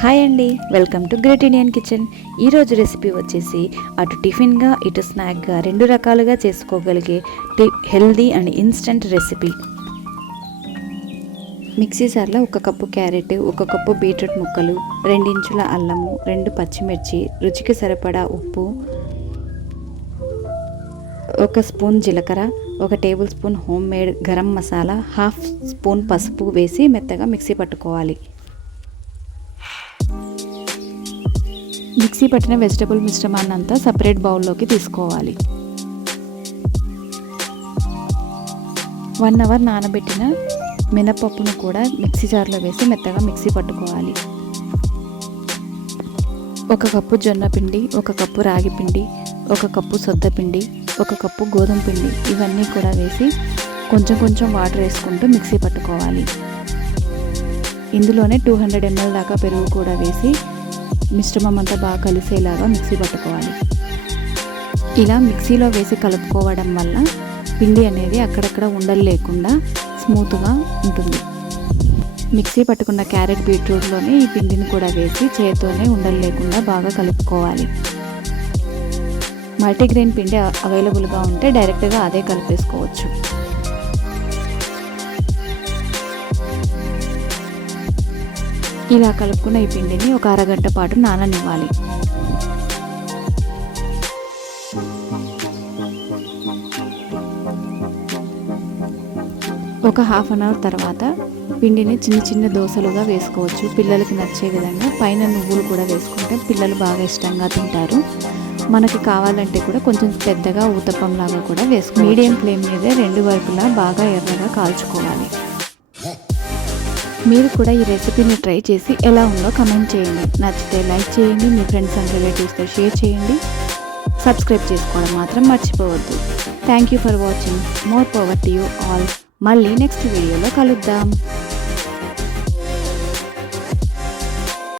Hi అండి welcome to great Indian kitchen. ఈరోజు recipe వచ్చేసి అటు టిఫిన్గా ఇటు స్నాక్గా రెండు రకాలుగా చేసుకోగలిగే T healthy and instant recipe. Mixie సార్లో ఒక కప్పు క్యారెట్ ఒక కప్పు బీట్రూట్ ముక్కలు రెండించుల అల్లము రెండు పచ్చిమిర్చి రుచికి సరిపడా ఉప్పు ఒక స్పూన్ జీలకర్ర ఒక table spoon home made garam masala half spoon పసుపు వేసి మెత్తగా మిక్సీ పట్టుకోవాలి. మిక్సీ పట్టిన వెజిటబుల్ మిశ్రమాన్ని అంతా సపరేట్ బౌల్లోకి తీసుకోవాలి. వన్ అవర్ నానబెట్టిన మినపప్పును కూడా మిక్సీ జార్లో వేసి మెత్తగా మిక్సీ పట్టుకోవాలి. ఒక కప్పు జొన్న పిండి ఒక కప్పు రాగి పిండి ఒక కప్పు సొద్ద పిండి ఒక కప్పు గోధుమ పిండి ఇవన్నీ కూడా వేసి కొంచెం కొంచెం వాటర్ వేసుకుంటూ మిక్సీ పట్టుకోవాలి. ఇందులోనే టూ హండ్రెడ్ ఎంఎల్ దాకా పెరుగు కూడా వేసి మిశ్రమం అంతా బాగా కలిసేలాగా మిక్సీ పట్టుకోవాలి. ఇలా మిక్సీలో వేసి కలుపుకోవడం వల్ల పిండి అనేది అక్కడక్కడ ఉండలు లేకుండా స్మూత్గా ఉంటుంది. మిక్సీ పట్టుకున్న క్యారెట్ బీట్రూట్లోనే ఈ పిండిని కూడా వేసి చేతితోనే ఉండలు లేకుండా బాగా కలుపుకోవాలి. మల్టీగ్రెయిన్ పిండి అవైలబుల్గా ఉంటే డైరెక్ట్గా అదే కలిపేసుకోవచ్చు. ఇలా కలుపుకున్న ఈ పిండిని ఒక అరగంట పాటు నాననివ్వాలి. ఒక హాఫ్ అన్ అవర్ తర్వాత పిండిని చిన్న చిన్న దోశలుగా వేసుకోవచ్చు. పిల్లలకి నచ్చే విధంగా పైన నువ్వులు కూడా వేసుకుంటే పిల్లలు బాగా ఇష్టంగా తింటారు. మనకి కావాలంటే కూడా కొంచెం పెద్దగా ఊతప్పంలాగా కూడా వేసుకో మీడియం ఫ్లేమ్ మీదే రెండు వైపులా బాగా ఎర్రగా కాల్చుకోవాలి. మీరు కూడా ఈ రెసిపీని ట్రై చేసి ఎలా ఉందో కమెంట్ చేయండి. నచ్చితే లైక్ చేయండి మీ ఫ్రెండ్స్ అండ్ రిలేటివ్స్తో షేర్ చేయండి. సబ్స్క్రైబ్ చేసుకోవడం మాత్రం మర్చిపోవద్దు. Thank you for watching more power to you all మళ్ళీ నెక్స్ట్ వీడియోలో కలుద్దాం.